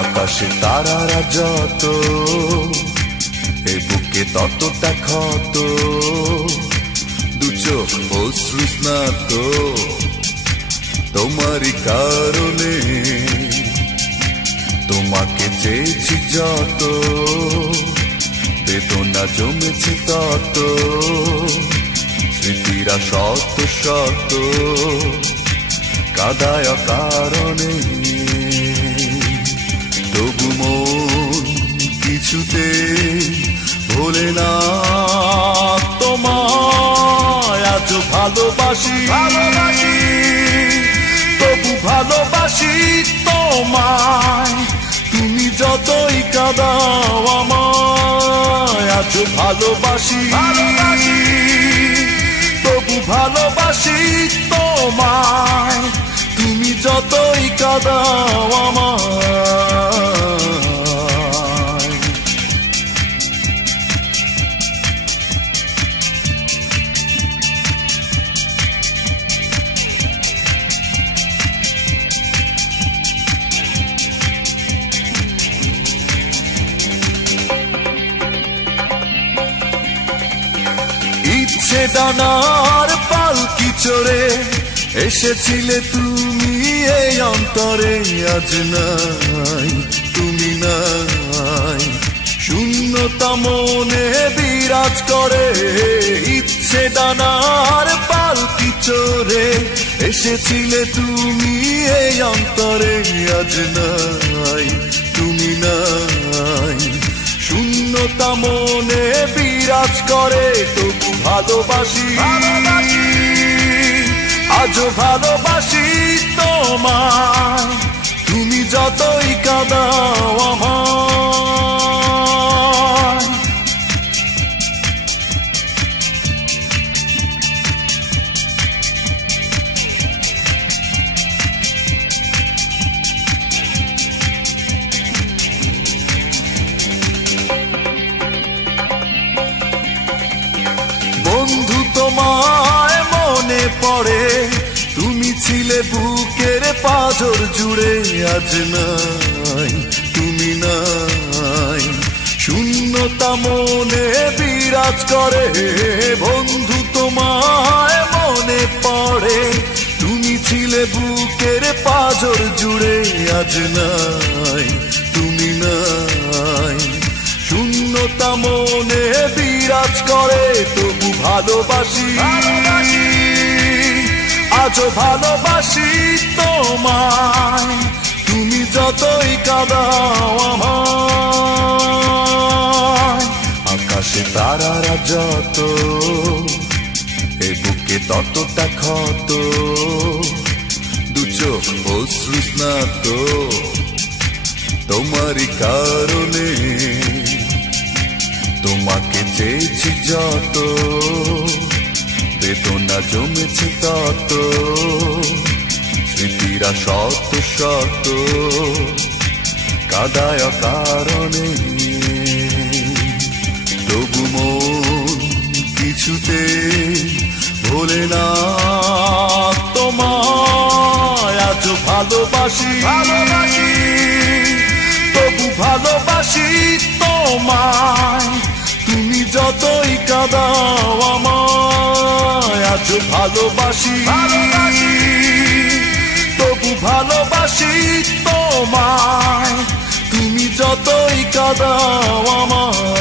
আকাশে তারারা যত, এ বুকে ততটা ক্ষত, দু চোখ অশ্রু স্নাত তোমারই কারণে। তোমাকে চেয়েছি যত, বেদনা জমেছে তত, স্মৃতিরা শত শত কাদায় কারণে। তবু মন কিছুতে ভোলে না তোমায়, আজ ভালোবাসি তবু ভালোবাসি তোমায়, তুমি যতই কাঁদাও আমায়। আজ ভালোবাসি তবু ভালোবাসি তোমায়, তুমি যতই কাঁদাও আমায়। ইচ্ছে ডানার পালকি চড়ে এসেছিলে তুমি এই অন্তরে, আজ নাই তুমি নাই, শূন্যতা মনে বিরাজ করে। ইচ্ছে ডানার পালকি চড়ে এসেছিলে তুমি এই অন্তরে, আজ নাই তুমি নাই, শূন্যতা মনে বিরাজ করে। তবু ভালোবাসি আজও ভালোবাসি তোমায়, তুমি যতই কাঁদাও আমায়। বন্ধু তোমায় মনে পড়ে, তুমি ছিলে বুকের পাঁজর জুড়ে, আজ নাই তুমি নাই, শূন্যতা মনে বিরাজ করে। বন্ধু তোমায় মনে পড়ে, তুমি ছিলে বুকের পাঁজর জুড়ে, আজ নাই তুমি নাই, শূন্যতা মনে বিরাজ করে। তবু ভালোবাসি আজও ভালোবাসি তোমায়, তুমি যতই কাঁদাও আমায়। আকাশে তারারা যত, এ বুকে ততটা ক্ষত, দু চোখ অশ্রু স্নাত তোমারই কারণে। তোমাকে চেয়েছি যত, বেদনা জমেছে তত, স্মৃতিরা শত শত কাদায় কারণে। তবু মন কিছুতে ভোলে না তোমায়, আজ ভালোবাসি তবু ভালোবাসি তোমায়, তুমি যতই কাঁদাও আমায়। আজ ভালোবাসি তবু ভালোবাসি তোমায়, তুমি যতই কাঁদাও আমায়।